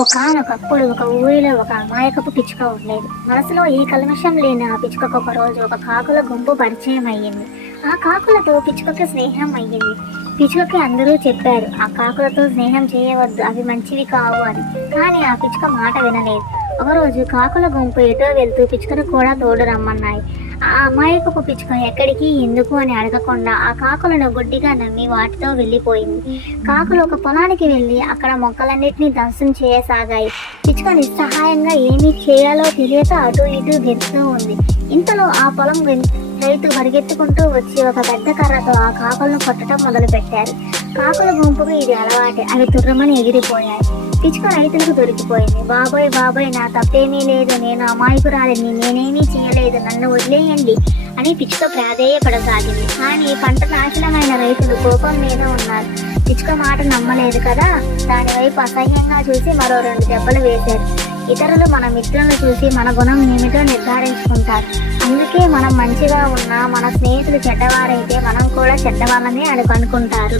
ఒకానొకప్పుడు ఒక ఊరిలో ఒక అమాయకపు పిచ్చుక ఉండేది. మనసులో ఏ కల్మషం లేని ఆ పిచ్చుకకు ఒకరోజు ఒక కాకుల గుంపు పరిచయం అయ్యింది. ఆ కాకులతో పిచ్చుకకి స్నేహం అయ్యింది. పిచ్చుకకి అందరూ చెప్పారు, ఆ కాకులతో స్నేహం చేయవద్దు, అవి మంచివి కావు అని. కానీ ఆ పిచ్చుక మాట వినలేదు. ఒకరోజు కాకుల గుంపు ఎటో వెళ్తూ పిచ్చుకను కూడా తోడు రమ్మన్నాయి. ఆ అమాయకపు పిచ్చుక ఎక్కడికి, ఎందుకు అని అడగకుండా ఆ కాకులను గుడ్డిగా నమ్మి వాటితో వెళ్ళిపోయింది. కాకులు ఒక పొలానికి వెళ్ళి అక్కడ మొక్కలన్నిటినీ ధ్వంసం చేయసాగాయి. పిచ్చుక నిస్సహాయంగా ఏమీ చేయాలో తెలియక అటూ ఇటూ గెలుస్తూ ఉంది. ఇంతలో ఆ పొలం రైతు పరిగెత్తుకుంటూ వచ్చి ఒక పెద్ద కర్రతో ఆ కాకులను కొట్టడం మొదలుపెట్టారు. కాకుల గుంపుకు ఇది అలవాటే, అవి తుర్రమని ఎగిరిపోయాయి. పిచ్చుక రైతులకు దొరికిపోయింది. బాబోయ్ బాబోయ్, నా తప్పేమీ లేదు, నేను అమాయకురాలిని, నేనేమీ చేయలేదు, నన్ను వదిలేయండి అని పిచ్చుక ప్రాధేయపడసాగింది. కానీ పంట నాశనమైన రైతులు కోపం మీద ఉన్నారు. పిచ్చుక మాట నమ్మలేదు కదా, దాని వైపు అసహ్యంగా చూసి మరో 2 దెబ్బలు వేశారు. ఇతరులు మన మిత్రులను చూసి మన గుణం ఏమిటో నిర్ధారించుకుంటారు. అందుకే మనం మంచిగా ఉన్నా మన స్నేహితులు చెడ్డవారైతే మనం కూడా చెడ్డవాళ్ళని అనుకుంటారు.